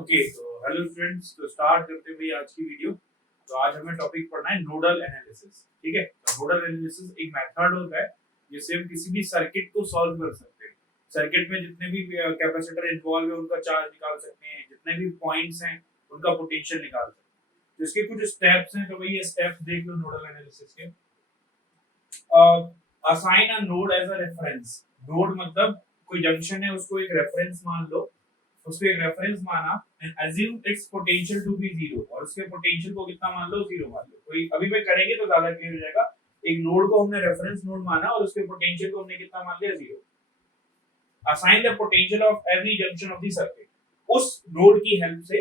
Okay तो hello students, तो start करते हुए आज की वीडियो। तो आज हमें टॉपिक पढ़ना है नोडल एनालिसिस। ठीक है, तो नोडल एनालिसिस एक मेथड होता है जिससे हम किसी भी सर्किट को सॉल्व कर सकते हैं। सर्किट में जितने भी कैपेसिटर इन्वॉल्व है उनका चार्ज निकाल सकते हैं, जितने भी पॉइंट्स हैं उनका पोटेंशियल निकाल सकते हैं। तो इसके कुछ स्टेप्स हैं, तो भाई ये स्टेप्स देख लो नोडल एनालिसिस के। Assign a node as a reference. Node मतलब कोई जंक्शन है, उसको एक रेफरेंस मान लो, उसको एक रेफरेंस माना and assume it's potential to be zero, और उसके पोटेंशियल को कितना मान लो, जीरो मान लो। कोई अभी पे करेंगे तो ज्यादा क्लियर हो जाएगा। एक नोड को हमने रेफरेंस नोड माना और उसके पोटेंशियल को हमने कितना मान लिया, zero. Assign the potential of every junction of the circuit. उस नोड की हेल्प से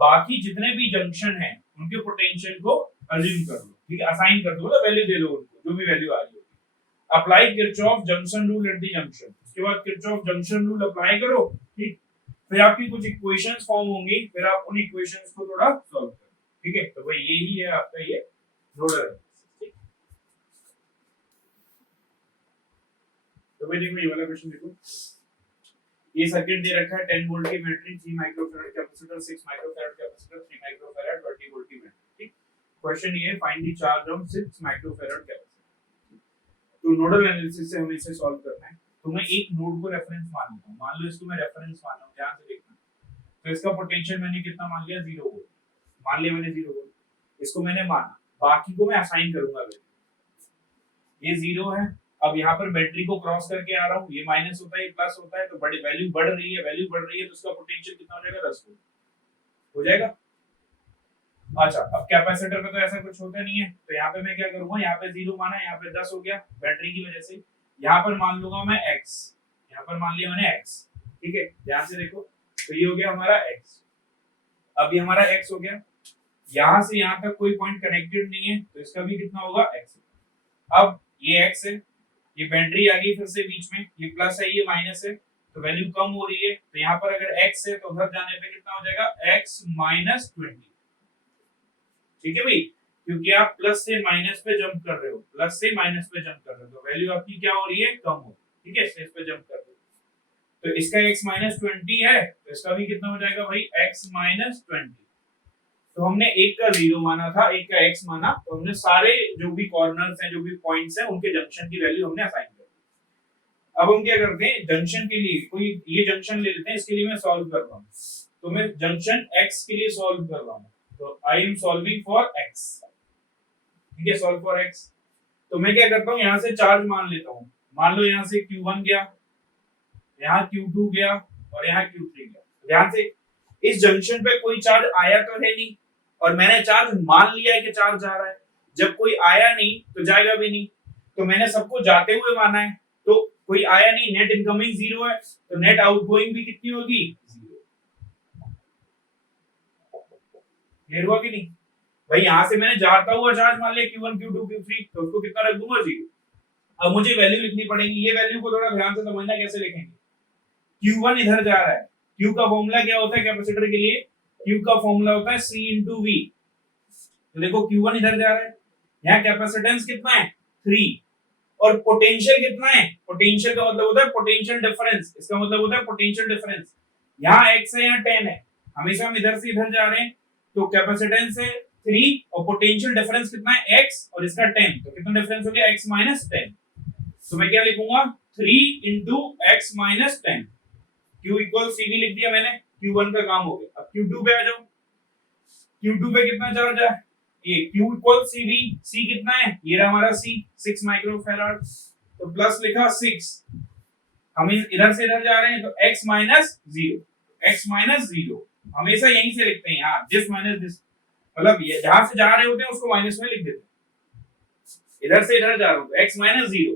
बाकी जितने भी जंक्शन हैं उनके पोटेंशियल को अज्यूम कर लो। ठीक है, असाइन कर दो, वैल्यू दे दो उनको, जो भी वैल्यू आ रही होगी। Apply Kirchhoff junction rule at the junction. उसके बाद किरचॉफ जंक्शन रूल अप्लाई करो। ठीक, फिर आपकी कुछ इक्वेशंस फॉर्म होंगी, फिर आप उन इक्वेशंस को थोड़ा सॉल्व करो। ठीक है, तो भाई यही है आपका ये नोडल एनालिसिस। तो भाई देखो ये वाला क्वेश्चन देखो। ये सर्किट दे रखा है 10 वोल्ट की battery, 3 microfarad capacitor, 6 microfarad capacitor, 3 microfarad 20 volt की बैटरी। ठीक, क्वेश्चन ये है find the charge on 6 microfarad capacitor. तो नोडल एनालिसिस से हमें इसे सॉल्व करना है। तो मैं एक नोड को रेफरेंस मान लेता हूं, मान लो इसको मैं रेफरेंस मान रहा हूं, ध्यान से देखना। तो इसका पोटेंशियल मैंने कितना मान लिया, 0 वोल्ट मान लिया मैंने, 0 वोल्ट इसको मैंने माना। बाकी को मैं असाइन करूंगा, ये 0 है। अब यहाँ पर बैटरी को क्रॉस करके आ रहा हूँ, ये माइनस होता है, ये प्लस होता है, तो बड़ी वैल्यू बढ़ रही है, वैल्यू बढ़ रही है, तो उसका पोटेंशियल कितना हो जाएगा, 10 वोल्ट हो जाएगा। अच्छा, अब कैपेसिटर में तो ऐसा कुछ होता नहीं है, तो यहाँ पे मैं क्या करूंगा, यहाँ पे 0 माना, यहाँ पे 10 हो गया बैटरी की वजह से। यहाँ पर मान लूंगा मैं x, यहाँ पर मान लिया मैंने x। ठीक है, ध्यान से देखो, तो ये हो गया हमारा x। अब ये हमारा x हो गया, यहाँ से यहाँ तक कोई पॉइंट कनेक्टेड नहीं है, तो इसका भी कितना होगा, x। अब ये x है, ये बैटरी आ गई फिर से बीच में, ये प्लस है, ये माइनस है, तो वैल्यू कम हो रही है। तो यहाँ पर अगर x है तो उधर जाने पे कितना हो जाएगा, x माइनस 20। ठीक है भाई, क्योंकि आप प्लस से माइनस पे जंप कर रहे हो, प्लस से माइनस पे जंप कर रहे हो, तो वैल्यू आपकी क्या हो रही है, कम हो रही है। ठीक है, इस पे जंप कर रहे हो, तो इसका x माइनस 20 है, तो इसका भी कितना हो जाएगा भाई, x माइनस 20। तो हमने एक का 0 माना था, एक का x माना, तो हमने सारे जो भी कॉर्नर्स हैं, जो भी पॉइंट्स हैं, उनके जंक्शन की वैल्यू हमने असाइन कर दी। अब हम क्या करते हैं, जंक्शन के लिए कोई ये जंक्शन ले लेते हैं, इसके लिए मैं सॉल्व कर रहा हूँ। तो मैं जंक्शन x के लिए सॉल्व कर रहा हूँ, तो आई एम सॉल्विंग फॉर x। ठीक है, सॉल्व फॉर x। तो मैं क्या करता हूँ, यहाँ से चार्ज मान लेता हूँ। मान लो यहाँ से q1 गया, यहाँ q2 गया और यहाँ q3 गया। ध्यान से, इस जंक्शन पे कोई चार्ज आया तो है नहीं, और मैंने चार्ज मान लिया है कि चार्ज जा रहा है। जब कोई आया नहीं तो जाएगा भी नहीं, तो मैंने सबको जाते हुए माना है, तो कोई आया नहीं, नेट इनकमिंग 0 है, तो नेट आउटगोइंग भी कितनी होगी, 0। क्लियर हुआ कि नहीं भाई? यहां से मैंने जाता हुआ चार्ज मान लिया q1 q2 q3, तो उसको कितना रख दूंगा, 0। अब मुझे वैल्यू लिखनी पड़ेगी, ये वैल्यू को थोड़ा ध्यान से समझना, कैसे लिखेंगे। q1 इधर जा रहा है, q का फॉर्मूला क्या होता है कैपेसिटर के लिए, q का फॉर्मूला होता है c into v। तो देखो q1 इधर जा रहा है, यहाँ कैपेसिटेंस कितना है, 3, और पोटेंशियल कितना है, पोटेंशियल का मतलब होता है पोटेंशियल डिफरेंस, इसका मतलब होता है पोटेंशियल डिफरेंस। यहाँ x है, यहाँ 10 है, हमेशा हम इधर से इधर जा रहे हैं, तो कैपेसिटेंस है 3 और पोटेंशियल डिफरेंस कितना है, x और इसका 10, तो कितना डिफरेंस हो गया, x माइनस 10। तो मैं क्या लिखूंगा, 3 into x minus 10। q equal cv लिख दिया मैंने, q1 का काम हो गया। अब q2 पे आ जाओ, q2 पे कितना चार्ज है, ये q इक्वल cv, c कितना है, ये रहा हमारा c, 6 माइक्रोफैराड, तो प्लस लिखा 6। हम इधर से इधर जा रहे हैं, तो x माइनस 0, x माइनस 0 हमेशा यहीं से लिखते हैं यार, दिस माइनस दिस, मतलब ये जहां से जा रहे होते हैं उसको माइनस में लिख देते हैं। इधर से इधर जा रहा हूं तो x माइनस 0,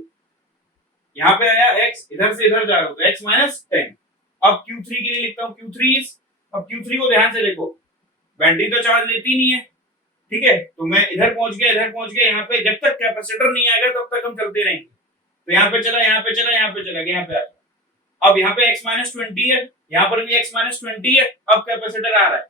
यहाँ पे आया x, इधर से इधर जा रहा हूं तो x माइनस 10। अब q3 के लिए लिखता हूं, q3 इज, अब q3 को ध्यान से देखो, बैटरी तो चार्ज लेती नहीं है। ठीक है, तो मैं इधर पहुंच गया, इधर पहुंच गया, यहाँ पे जब तक कैपेसिटर नहीं आएगा तब तक हम चलते रहेंगे। तो यहाँ पे चला, यहाँ पे चला, यहाँ पे चला गया, यहाँ पे आ गया। अब यहाँ पे x माइनस 20 है, यहाँ पर भी x माइनस 20 है, अब कैपेसिटर आ रहा है,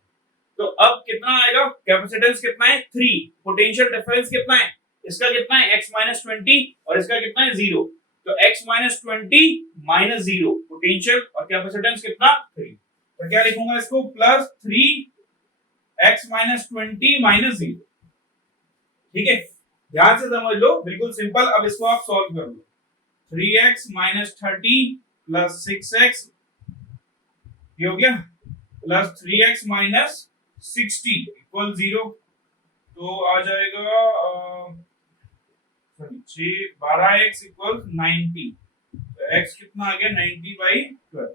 तो अब कितना आएगा, कैपेसिटेंस कितना है, 3, पोटेंशियल डिफरेंस कितना है, इसका कितना है, x माइनस 20 और इसका कितना है, 0। तो x माइनस 20 माइनस 0, पोटेंशियल और कैपेसिटेंस कितना, 3। तो क्या लिखूंगा इसको, प्लस 3x माइनस 20 माइनस 0। ठीक है, ध्यान से समझ लो, बिल्कुल सिंपल। अब इसको आप सॉल्व कर लो। 3x माइनस 30 प्लस 6x, ये हो गया, प्लस 3x माइनस 60 इक्वल 0। तो आ जाएगा 12x इक्वल 90। तो x कितना आ गया, 90/12,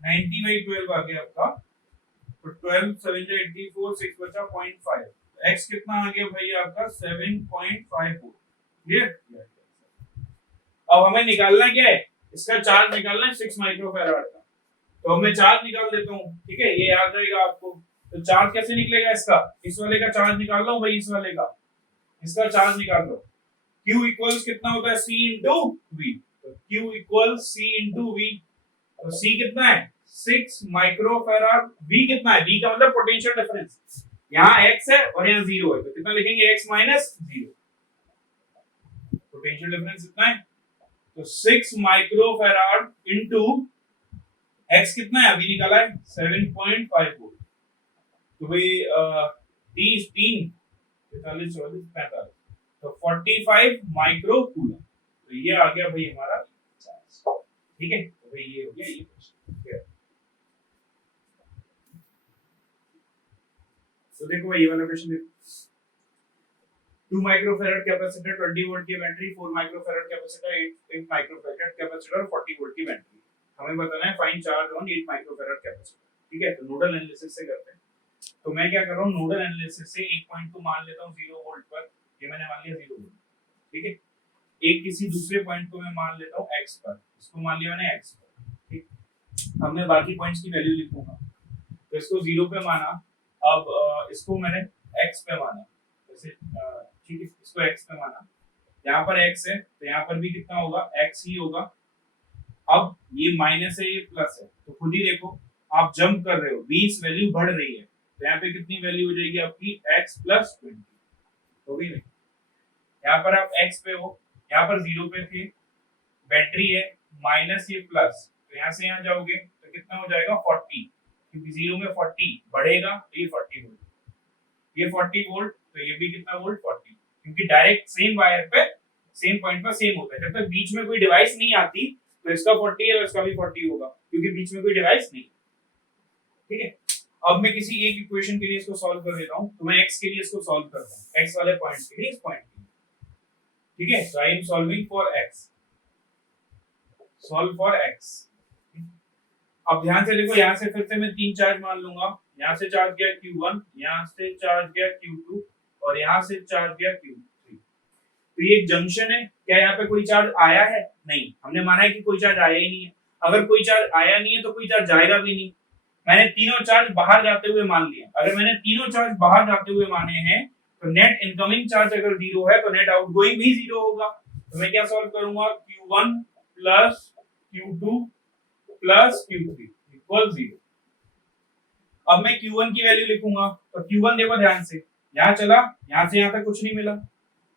90/12 आ गया आपका। तो 12 7 84, 6 बचा 0.5। x कितना आ गया भाई आपका, 7.54। क्लियर। अब हमें निकालना क्या है, इसका चार्ज निकालना है 6 माइक्रोफैराड का। तो मैं चार्ज निकाल देता हूँ, ठीक है, ये याद रहेगा आपको। तो चार्ज कैसे निकलेगा इसका, इस वाले का चार्ज निकाल लो भाई, इस वाले का, इसका चार्ज निकाल लो। Q इक्वल्स कितना होता है, C इंटू V। तो Q इक्वल C इंटू V। तो C कितना है, 6 माइक्रोफैराड। V कितना है, V का मतलब पोटेंशियल डिफरेंस। यहाँ x है और यहाँ 0 है, तो कितना लिखेंगे, x माइनस 0। पोटेंशियल डिफरेंस कितना है, तो 6 माइक्रोफैराड इंटू x कितना है, अभी निकाला है 7.54। तो भाई 30 3 45 44 45, तो 45 माइक्रो कूलम। तो ये आ गया भाई हमारा चार्ज। ठीक है, तो भाई ये हो गया ये क्वेश्चन। तो देखो भाई ये वाला क्वेश्चन देखो, 2 माइक्रोफैराड कैपेसिटर, 20 वोल्ट की battery, 4 microfarad capacitor, 8 microfarad capacitor, 40 volt की बैटरी। हमें बताना है find charge on 8 microfarad capacitor. ठीक है, तो नोडल एनालिसिस से करते हैं। तो मैं क्या कर रहा हूं, नोडल एनालिसिस से एक पॉइंट को मान लेता हूं 0 वोल्ट पर, ये मैंने मान लिया 0 वोल्ट। ठीक है, एक किसी दूसरे पॉइंट को मैं मान लेता हूं x पर, इसको मान लिया मैंने x पर। ठीक, अब मैं बाकी पॉइंट्स की वैल्यू लिखूंगा। तो इसको 0 पे माना, अब इसको मैंने x पे माना, जैसे ठीक है, इसको x पे माना, यहाँ पर x है तो यहाँ पर भी कितना होगा, x ही होगा। अब ये माइनस है, ये प्लस है, तो खुद ही देखो, आप जंप कर रहे हो, 20 वैल्यू बढ़ रही है, तो यहाँ पे कितनी वैल्यू हो जाएगी आपकी, x प्लस 20। हो गई नहीं, यहाँ पर आप x पे हो, यहाँ पर 0 पे थे, बैटरी है, माइनस ये प्लस, तो यहाँ से यहाँ जाओगे तो कितना हो जाएगा 40, क्योंकि 0 में 40 बढ़ेगा तो ये 40 वोल्ट, ये 40 वोल्ट, तो ये भी कितना वोल्ट 40, क्योंकि डायरेक्ट सेम वायर पे सेम पॉइंट पर सेम होता है। जब तक बीच में कोई डिवाइस नहीं आती तो इसका 40 है तो इसका भी 40 होगा, क्योंकि बीच में कोई डिवाइस नहीं। ठीक है, अब मैं किसी एक इक्वेशन के लिए इसको सॉल्व कर देता हूं। तो मैं x के लिए इसको सॉल्व करता हूं, x वाले पॉइंट के लिए, इस पॉइंट के लिए। ठीक है, so I am solving for x, solve for x। अब ध्यान से देखो, यहां से फिर से मैं 3 चार्ज मान लूंगा। यहां से चार्ज गया q1, यहां से चार्ज गया q2 और यहां से चार्ज गया q3। तो ये एक जंक्शन है, क्या यहाँ पे कोई चार्ज आया है, नहीं, हमने माना है कि कोई चार्ज आया ही नहीं है। अगर कोई चार्ज आया नहीं है तो कोई चार्ज जाएगा भी नहीं। मैंने तीनों चार्ज बाहर जाते हुए मान लिया। अगर मैंने तीनों चार्ज बाहर जाते हुए माने हैं तो नेट इनकमिंग चार्ज अगर 0 है तो नेट आउटगोइंग भी 0 होगा। तो मैं क्या सॉल्व करूंगा, q1 plus q2 plus q3 equal 0। अब मैं q1 की वैल्यू लिखूंगा। तो q1 देखो ध्यान से, यहाँ चला, यहाँ से यहाँ तक कुछ नहीं मिला,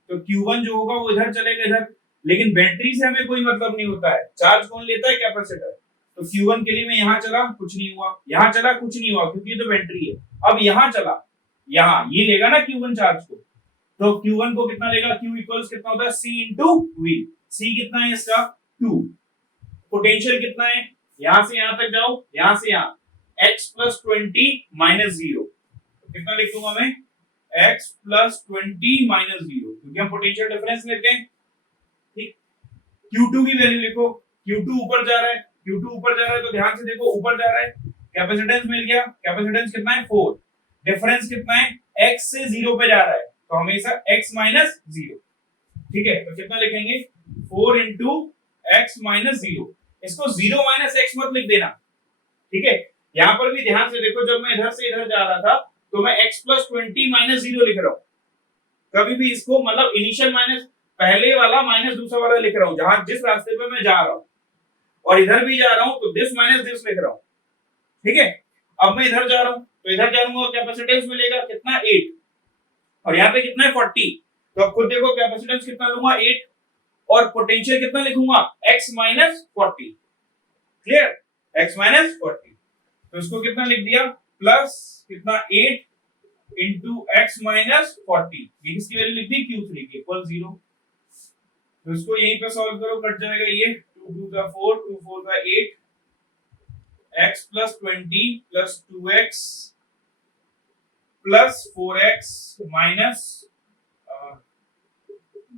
तो q1 जो होगा वो इधर चलेगा इधर, लेकिन बैटरी से हमें कोई मतलब नहीं होता है, चार्ज कौन लेता है, कैपेसिटर। तो q1 के लिए मैं यहाँ चला, कुछ नहीं हुआ, यहाँ चला, कुछ नहीं हुआ, क्योंकि ये तो बैटरी है। अब यहाँ चला, यहाँ ये लेगा ना q1 चार्ज को, तो q1 को कितना लेगा, q इक्वल्स कितना होता है, c इंटू v। c कितना है इसका 2, पोटेंशियल कितना है, यहाँ से यहाँ तक जाओ, यहाँ से यहाँ x प्लस 20 माइनस 0, कितना लिख दूंगा मैं, x प्लस 20 माइनस 0, क्योंकि हम पोटेंशियल डिफरेंस लेते हैं। ठीक, q2 की वैल्यू लिखो, q2 ऊपर जा रहा है, q2 ऊपर जा रहा है, तो ध्यान से देखो, ऊपर जा रहा है, कैपेसिटेंस मिल गया, कैपेसिटेंस कितना है 4, डिफरेंस कितना है, x से 0 पे जा रहा है, तो हमेशा x माइनस 0। ठीक है, तो कितना लिखेंगे, 4 इंटू x माइनस 0। इसको 0 माइनस x मत लिख देना। ठीक है, यहाँ पर भी ध्यान से देखो, जब मैं इधर से इधर जा रहा था तो मैं x प्लस 20 माइनस 0 लिख रहा हूँ। कभी भी इसको मतलब इनिशियल माइनस पहले वाला माइनस दूसरा वाला लिख रहा हूँ, जहां जिस रास्ते पे मैं जा रहा हूँ, और इधर भी जा रहा हूँ तो दिस माइनस दिस लिख रहा हूँ। ठीक है, अब मैं इधर जा रहा हूँ तो इधर जाऊंगा, कैपेसिटेंस मिलेगा कितना 8, और यहाँ पे कितना है 40, तो अब खुद देखो कैपेसिटेंस कितना लूंगा 8, और पोटेंशियल कितना लिखूंगा x minus 40। Clear, x minus 40। तो इसको कितना लिख दिया प्लस कितना 8 इंटू एक्स माइनस 40, ये किसकी वैल्यू लिख दी Q3 की इक्वल 0। तो इसको यहीं पे सॉल्व करो, कट जाएगा ये 2 2 का 4 2 4 का 8 x plus 20 plus 2x plus 4x minus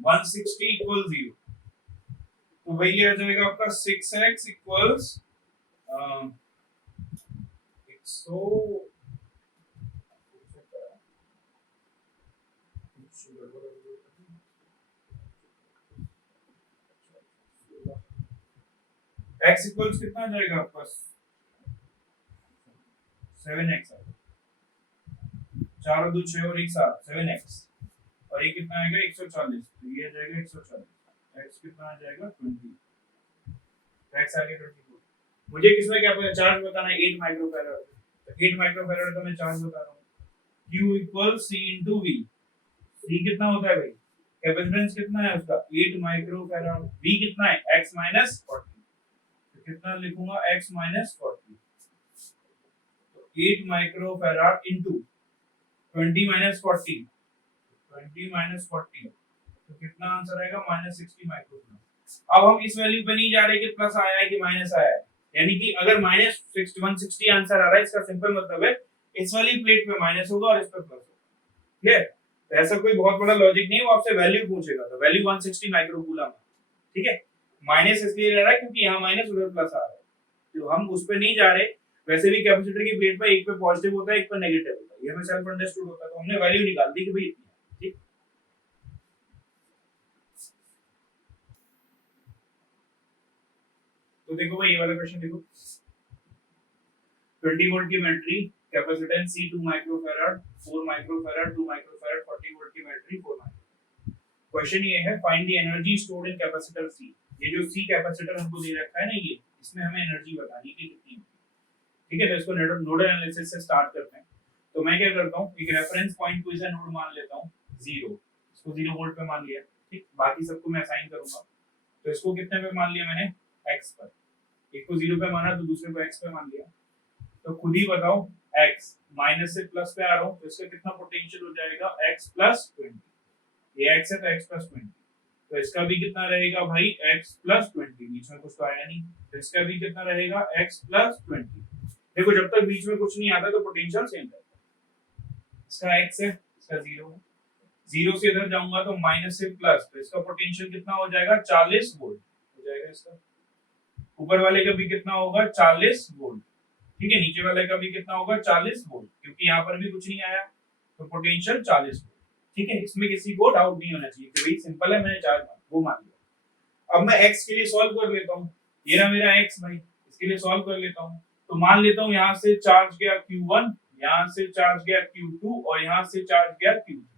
160 equal 0। तो वही आ जाएगा आपका 6x इक्वल्स 100 x इक्वल्स कितना आ जाएगा आपका 7x आएगा, 4 और 2 6 और 1 7 7x, और ये कितना आएगा 140, तो ये आ जाएगा 140, x कितना आ जाएगा 20, x आ गया 24। मुझे किसमें क्या पता चार्ज बताना है 8 माइक्रोफैराड, तो 8 माइक्रोफैराड का मैं चार्ज बता रहा हूं। q इक्वल c into v, c कितना होता है भाई, कैपेसिटेंस कितना है उसका 8 माइक्रोफैराड, v कितना है x माइनस 40, तो कितना लिखूंगा x माइनस 40, तो 8 माइक्रोफैराड इनटू 20 माइनस 40, 20 माइनस 40, तो कितना आंसर आएगा माइनस 60 माइक्रोफैराड। अब हम इस वैल्यू पे नहीं जा रहे कि प्लस आया है कि माइनस आया है, यानी कि अगर माइनस 160 आंसर आ रहा है, इसका सिंपल मतलब है इस वाली प्लेट पे माइनस होगा और इस पे प्लस होगा। क्लियर? तो ऐसा कोई बहुत बड़ा लॉजिक नहीं है, वो आपसे वैल्यू पूछेगा, तो वैल्यू 160 माइक्रोकूलम, ठीक है। माइनस इसलिए ले रहा है क्योंकि यहाँ माइनस उधर प्लस आ रहा है, तो हम उस पे नहीं जा रहे। वैसे भी कैपेसिटर की प्लेट पे एक पे पॉजिटिव होता है एक पे नेगेटिव होता है, ये हमें सेल्फ अंडरस्टूड होता है, तो हमने वैल्यू निकाल दी कि भाई इतनी, ठीक। तो देखो भाई ये वाला क्वेश्चन देखो, 20 वोल्ट की battery, capacitance C 2 microfarad, 4 microfarad, 2 microfarad, 40 volt की बैटरी 4 माइक्रोफैराड। क्वेश्चन ये है find the energy stored in capacitor C। ये जो C कैपेसिटर हमको दे रखा है ना, ये इसमें हमें एनर्जी बतानी है कि कितनी है, ठीक है। तो इसको नोडल एनालिसिस से स्टार्ट करते हैं। तो मैं क्या करता हूं, एक रेफरेंस पॉइंट को इसे नोड मान लेता हूं 0, इसको 0 वोल्ट पे मान लिया, ठीक। बाकी सबको मैं असाइन करूंगा, तो इसको कितने पे मान लिया मैंने x पर, एक को 0 पे माना तो दूसरे को x पे मान लिया। तो खुद ही बताओ x माइनस से प्लस पे आ रहा हूं, तो इसका कितना पोटेंशियल हो जाएगा x प्लस 20, ये x है तो x प्लस 20, तो इसका भी कितना रहेगा भाई x प्लस 20, बीच में कुछ तो आया नहीं, तो इसका भी कितना रहेगा x प्लस 20। देखो जब तक बीच में कुछ नहीं आता तो पोटेंशियल सेम रहेगा, इसका x है इसका 0 है, 0 से इधर जाऊंगा तो माइनस से प्लस, तो इसका पोटेंशियल कितना हो जाएगा 40 वोल्ट हो जाएगा, इसका ऊपर वाले का भी कितना होगा 40 वोल्ट, ठीक है। नीचे वाले का भी कितना होगा 40 वोल्ट, क्योंकि यहाँ पर भी कुछ नहीं आया, तो पोटेंशियल 40 वोल्ट, ठीक है। इसमें किसी को डाउट नहीं होना चाहिए कि भाई सिंपल है, मैंने चार्ज वो मान लिया। अब मैं x के लिए सॉल्व कर लेता हूँ, ये रहा मेरा x भाई, इसके लिए सॉल्व कर लेता हूँ। तो मान लेता हूँ यहाँ से चार्ज गया Q1, यहाँ से चार्ज गया Q2 और यहाँ से चार्ज गया Q3।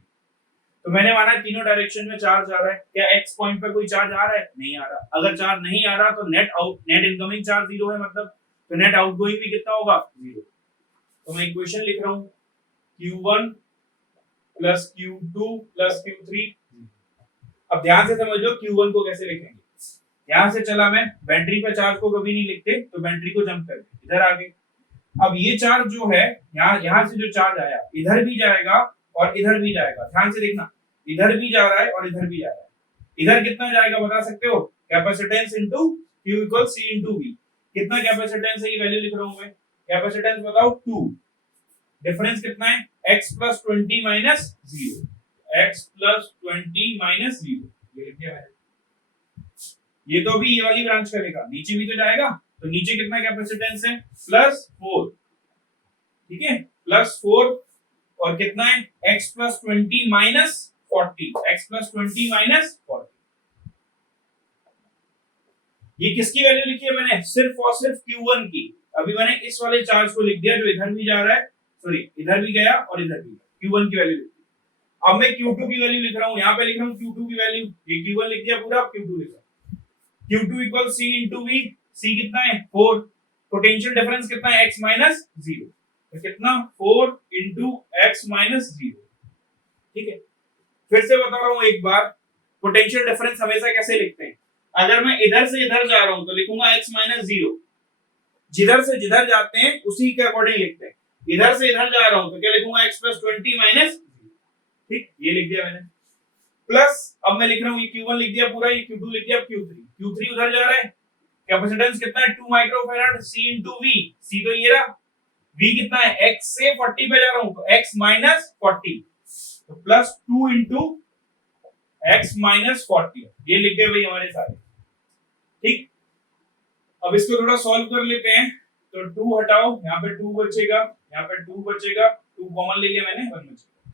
तो मैंने माना तीनों डायरेक्शन में चार्ज आ रहा है, क्या x पॉइंट पर कोई चार्ज आ रहा है, नहीं आ रहा। अगर चार्ज नहीं आ रहा तो नेट इनकमिंग चार्ज 0 है, मतलब तो नेट आउटगोइंग भी कितना होगा 0। तो मैं इक्वेशन लिख रहा हूं Q1 plus Q2 plus Q3। अब ध्यान से समझ लो Q1 को कैसे लिखेंगे, यहां से चला मैं, बैटरी पे चार्ज को कभी नहीं लिखते, तो बैटरी को जंप करके इधर आ गए। अब ये चार्ज जो है यहां से जो चार्ज आया इधर भी जाएगा और इधर भी जाएगा, ध्यान से देखना, इधर भी जा रहा है और इधर भी जा रहा है। इधर कितना जाएगा बता सकते हो, कैपेसिटेंस इनटू Q इक्वल C इनटू V। कितना कैपेसिटेंस है ये वैल्यू लिख रहा हूं मैं, कैपेसिटेंस बताओ 2, डिफरेंस कितना है x plus 20 minus 0, x plus 20 minus 0, ये लिख दिया मैंने। ये तो अभी ये वाली ब्रांच करेगा, नीचे भी तो जाएगा, तो नीचे कितना कैपेसिटेंस है प्लस 4, ठीक है, प्लस 4, और कितना है x plus 20 minus 40, x plus 20 minus 40। ये किसकी वैल्यू लिखी है मैंने, सिर्फ और सिर्फ Q1 की। अभी मैंने इस वाले चार्ज को लिख दिया जो इधर भी जा रहा है, सॉरी इधर भी गया और इधर भी गया, Q1 की वैल्यू लिख दी। अब मैं Q2 की वैल्यू लिख रहा हूं, यहां पे लिख रहा हूं Q2 की वैल्यू, ये Q1 लिख दिया पूरा, अब Q2 लिख रहा हूं। Q2 equal C into V, C कितना है 4, पोटेंशियल डिफरेंस कितना है x माइनस 0, तो कितना 4 into x माइनस 0, ठीक है। फिर से बता रहा हूं एक बार, पोटेंशियल डिफरेंस हमेशा कैसे लिखते हैं, अगर मैं इधर से इधर जा रहा हूं तो लिखूंगा x माइनस 0, जिधर से जिधर जाते हैं उसी के अकॉर्डिंग लिखते हैं। इधर से इधर जा रहा हूं तो क्या लिखूंगा x + 20 माइनस, ठीक, ये लिख दिया मैंने, प्लस अब मैं लिख रहा हूं ये q1 लिख दिया पूरा, ये q2 लिख दिया, q3 उधर जा रहा है, कैपेसिटेंस कितना है 2 माइक्रोफैराड, c * v, c तो ये रहा, v कितना है, x से 40 पे जा रहा हूं तो x - 40, तो प्लस 2 * x - 40, ये लिख गए भाई हमारे सारे, ठीक। अब इसको थोड़ा सॉल्व कर लेते हैं, तो 2 हटाओ, यहाँ पे 2 बचेगा, यहाँ पे 2 बचेगा, 2 कॉमन ले लिया मैंने, 1 बचेगा,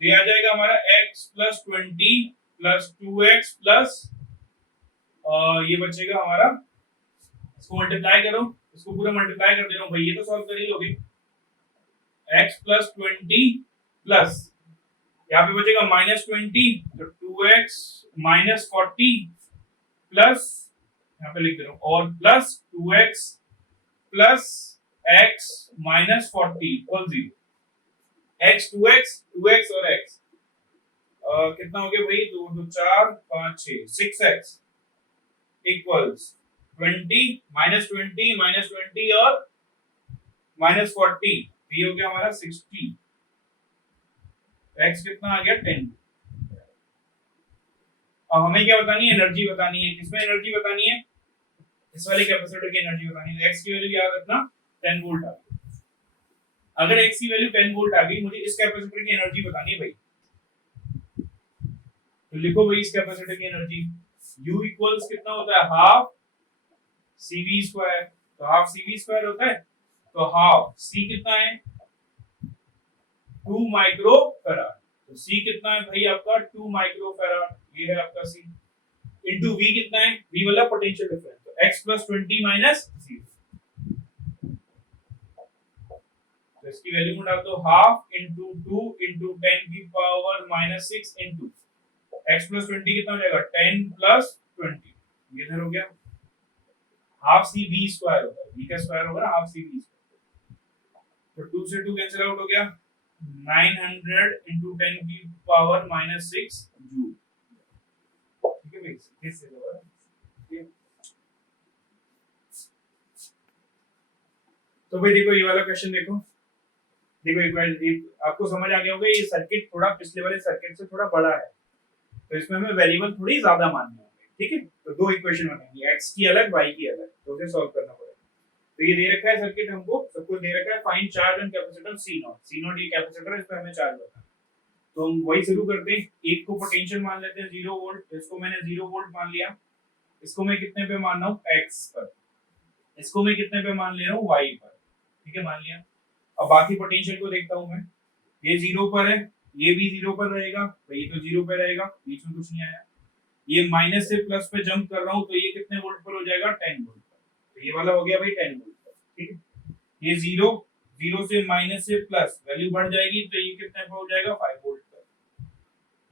तो ये आ जाएगा हमारा x + 20 + 2x प्लस ये बचेगा हमारा, इसको मल्टीप्लाई करो, इसको पूरा मल्टीप्लाई कर दे रहा हूं भाई, ये तो सॉल्व कर ही लोगे, x + 20 प्लस यहाँ पे बचेगा -20, तो 2x - 40 प्लस यहाँ पे लिख दे रहा हूं और plus 2x plus x - 40 equal 0, x 2x और x कितना हो गया भाई, 2 2 4 5 6 6x इक्वल्स 20 -20 और -40, ये हो गया हमारा 60, x कितना आ गया 10। अब हमें क्या बतानी है, एनर्जी बतानी है, किसमें एनर्जी बतानी है, इस वाले कैपेसिटर की एनर्जी बतानी है, x की वैल्यू याद रखना 10 वोल्ट आ गई, अगर x की वैल्यू 10 वोल्ट आ गई, मुझे इस कैपेसिटर की एनर्जी बतानी है भाई, तो लिखो भाई इस कैपेसिटर की एनर्जी U इक्वल्स कितना होता है, हाफ CV², तो हाफ CV² होता है, तो हाफ C कितना है 2 माइक्रोफैराड, तो C कितना है भाई आपका 2 माइक्रोफैराड, ये है आपका C, इनटू V कितना है, V वाला पोटेंशियल डिफरेंस, तो x + 20 माइनस 0, तो इसकी वैल्यू में डाल दो हाफ इनटू 2 इनटू 10 की पावर -6 इनटू x + 20 कितना हो जाएगा 10 + 20, ये इधर हो गया, हाफ CV² होता है, V का स्क्वायर होगा ना हाफ CV², तो 2 से 2 कैंसिल आउट हो गया, 900 इनटू 10 की पावर -6 जूल, ठीक है भाई, इससे होगा, तो भाई देखो ये वाला क्वेश्चन देखो, एक बार आपको समझ आ गया होगा, ये सर्किट थोड़ा पिछले वाले सर्किट से थोड़ा बड़ा है, तो इसमें हमें वेरिएबल थोड़ी ज्यादा मानने होंगे, ठीक है, तो दो इक्वेशन बनेंगी, x की अलग y की अलग, तो उसे सॉल्व करना पड़ेगा, तो ये दे रखा है सर्किट हमको, सब कुछ दे रखा है, find charge on capacitor C0 ये कैपेसिटर है, इस पे हमें चार्ज बताना है, तो हम वही शुरू करते हैं, एक को पोटेंशियल मान लेते हैं 0 वोल्ट, इसको मैंने 0 वोल्ट मान लिया, इसको मैं कितने पे मान रहा हूं x पर, इसको मैं कितने पे मान ले रहा हूं y पर, ठीक है, मान लिया, अब बाकी पोटेंशियल को देखता हूं मैं, ये 0 पर है, ये भी 0 पर रहेगा, तो ये तो 0 पे रहेगा, बीच में कुछ नहीं आया, ये माइनस से प्लस पे जंप कर रहा हूं, तो ये कितने वोल्ट पर हो जाएगा 10 वोल्ट पर, तो ये वाला हो गया भाई 10 वोल्ट पर, ठीक है, ये 0 से माइनस से प्लस वैल्यू बढ़ जाएगी, तो ये कितने पे हो जाएगा 5 वोल्ट पर,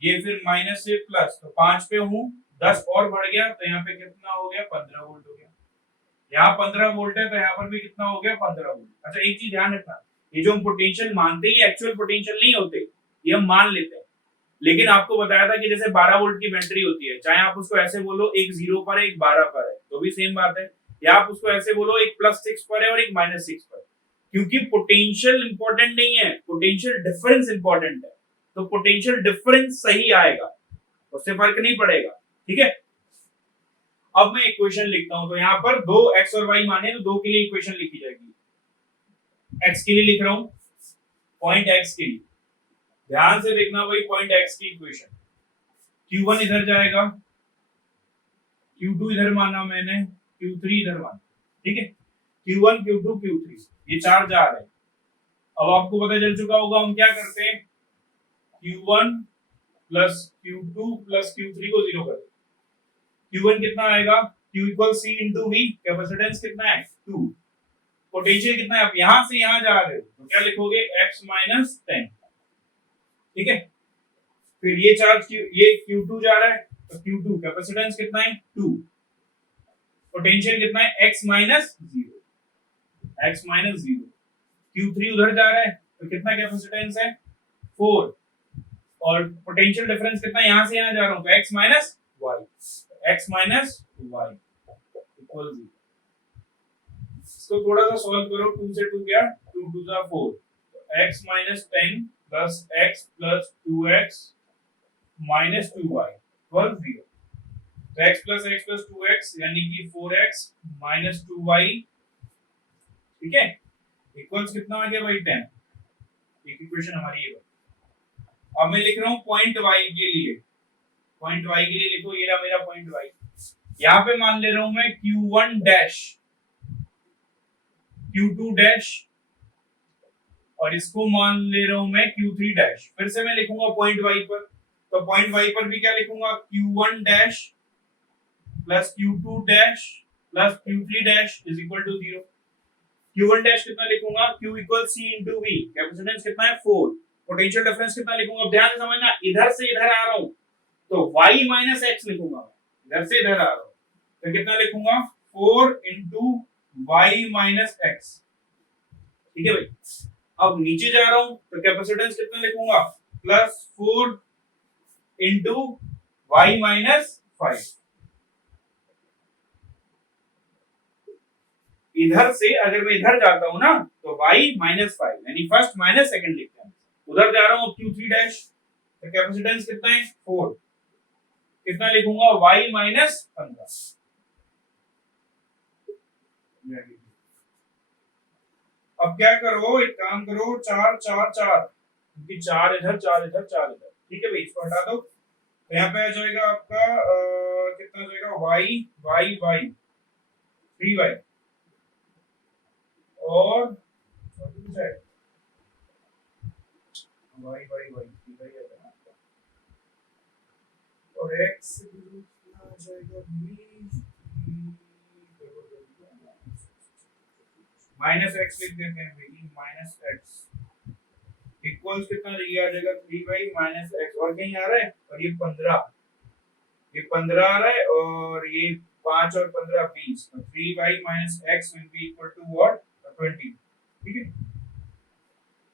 ये फिर माइनस से प्लस, तो 5 पे हूं, 10 और बढ़ गया, तो यहाँ पे कितना हो गया 15 वोल्ट हो गया, यहाँ 15 वोल्ट है, तो यहाँ पर भी कितना हो गया 15 वोल्ट। अच्छा एक चीज ध्यान रखना, ये जो हम पोटेंशियल मानते हैं एक्चुअल पोटेंशियल नहीं होते, ये हम मान लेते हैं, लेकिन आपको बताया था कि जैसे 12 वोल्ट की बैटरी होती है, चाहे आप उसको ऐसे बोलो एक 0 पर है एक 12 पर है, तो भी सेम बात है, या आप उसको ऐसे बोलो एक +6 पर है और एक -6 पर, क्योंकि पोटेंशियल इंपॉर्टेंट नहीं है, पोटेंशियल डिफरेंस इंपॉर्टेंट है, तो पोटेंशियल डिफरेंस सही आएगा, उससे फर्क नहीं पड़ेगा, ठीक है। अब मैं इक्वेशन लिखता हूं, तो यहाँ पर दो x और y माने, तो दो के लिए इक्वेशन लिखी जाएगी, x के लिए लिख रहा हूं, पॉइंट x के लिए, ध्यान से देखना भाई, पॉइंट x की इक्वेशन, q1 इधर जाएगा, q2 इधर माना मैंने, q3 इधर माना, ठीक है, q1 q2 q3 ये चार जा रहे हैं, अब आपको पता चल चुका होगा हम क्या करते हैं, q1 plus q2 plus q3 को 0 करते हैं, q1 कितना आएगा, q इक्वल c इंटू v, कैपेसिटेंस कितना है 2, पोटेंशियल कितना है, आप यहां से यहां जा रहे हो, तो क्या लिखोगे x माइनस 10, ठीक है, फिर ये चार्ज ये q2 जा रहा है, तो q2 कैपेसिटेंस कितना है 2, पोटेंशियल कितना है x माइनस 0, q3 उधर जा रहा है, तो कितना कैपेसिटेंस है 4, और पोटेंशियल डिफरेंस कितना, यहां से यहां जा रहा हूं, तो x माइनस y इक्वल 0, इसको थोड़ा सा सॉल्व करो, 2 से 2 गया, 2 2 जा 4, x minus 10 plus x plus 2x minus 2y 12 0। तो x plus x plus 2x यानी कि 4x minus 2y, ठीक है, इक्वल्स कितना आ गया भाई 10। एक इक्वेशन हमारी ये। अब मैं लिख रहा हूं पॉइंट y के लिए, पॉइंट y के लिए लिखो, ये रहा मेरा पॉइंट y। यहां पे मान ले रहा हूं मैं q1 डैश, q2 डैश, और इसको मान ले रहा हूं मैं q3 डैश। फिर से मैं लिखूंगा पॉइंट y पर, तो पॉइंट y पर भी क्या लिखूंगा, q1 dash plus q2 dash plus q3 dash is equal to 0। q1 dash कितना लिखूंगा, q इक्वल c into v, कैपेसिटेंस कितना है 4, पोटेंशियल डिफरेंस कितना लिखूंगा, ध्यान से समझना, इधर से इधर आ रहा हूं तो y minus x लिखूंगा, इधर से इधर आ रहा हूं तो कितना लिखूंगा 4 into y minus x, ठीक है भाई। अब नीचे जा रहा हूं तो कैपेसिटेंस कितना लिखूंगा, प्लस 4 into y minus 5। इधर से अगर मैं इधर जाता हूं ना तो y minus 5, यानी फर्स्ट माइनस सेकंड लिखते हैं। उधर जा रहा हूं q3 डैश, तो कैपेसिटेंस कितना है 4, कितना लिखूंगा y minus 15। अब क्या करो, एक काम करो, 4 4 4, क्योंकि 4 इधर 4 इधर 4 इधर, ठीक है भाई, इसको हटा दो। तो यहाँ पे आ जाएगा आपका कितना जाएगा y y y 3y और y y y 3y है ना, और x कितना जाएगा माइनस एक्स लिख देते हैं भाई, माइनस एक्स इक्वल्स कितना आ जाएगा 3y माइनस एक्स, और कहीं आ रहा है, और ये 15, ये 15 आ रहा है, और ये 5 और 15 20, तो 3y minus x will be equal to what 20, ठीक है।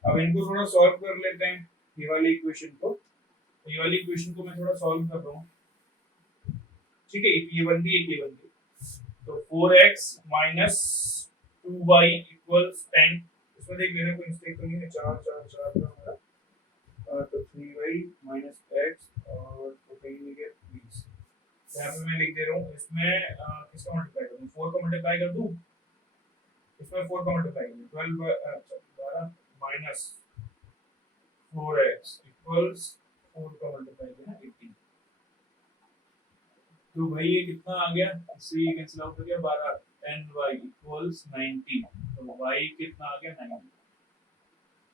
अब इनको थोड़ा सॉल्व कर लेते हैं, ये वाली इक्वेशन को, ये वाली इक्वेशन को मैं थोड़ा सॉल्व कर रहा हूं, ठीक है। एक ये बन गई, एक ये बन गई, तो 4x माइनस 2y इक्वल्स 10, इसमें देख लेना कोई मिस्टेक तो नहीं है, 4 4 4 का हमारा, तो 3y माइनस x और तो कहीं नहीं गया 20। यहाँ पे मैं लिख दे रहा हूँ, इसमें किसका मल्टीप्लाई करूँ, 4 का मल्टीप्लाई कर दूँ, इसमें 4 का मल्टीप्लाई करूँ, 12 माइनस 4x इक्वल्स 4 का मल्टीप्लाई किया 18। तो भाई ये कितना आ गया, इससे ये कैंसिल आउट हो गया 12, 10y इक्वल्स 90, तो y कितना आ गया 9,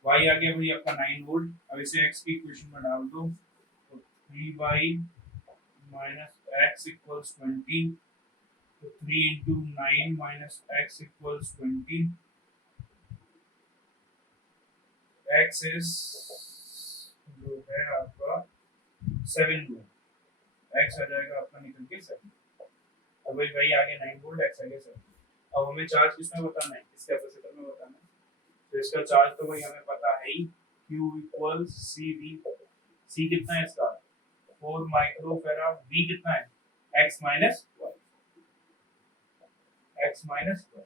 y आ गया भाई आपका 9 वोल्ट। अब इसे x की इक्वेशन में डाल दो, तो 3y minus x equals 20, तो 3 into 9 minus x equals 20, x is जो है आपका 7 वोल्ट, x आ जाएगा आपका निकल के 7। अब भाई आ गया 9 वोल्ट, x आ गया 7। अब हमें चार्ज किसमें बताना है, इस कैपेसिटर में बताना है, तो इसका चार्ज तो भाई हमें पता है ही, q equals cv, c कितना है इसका 4 माइक्रोफैराड, v कितना है x minus y, x minus y,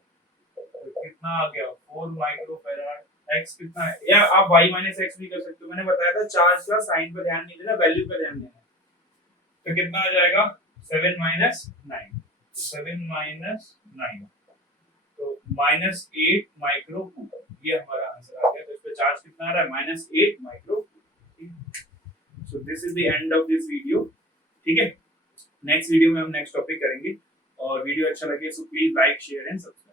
तो कितना आ गया 4 माइक्रोफैराड, x कितना है, या आप y minus x भी कर सकते हो, मैंने बताया था चार्ज का साइन पर ध्यान नहीं देना, वैल्यू पे ध्यान देना। तो कितना आ जाएगा 7 minus 9, 7 minus 9, तो -8 माइक्रो कूलम, ये हमारा आंसर आ गया। तो इस पे चार्ज कितना आ रहा है -8 micro coulomb. So this is the end of this video, ठीक है। नेक्स्ट वीडियो में हम नेक्स्ट टॉपिक करेंगे, और वीडियो अच्छा लगे so please like share and subscribe.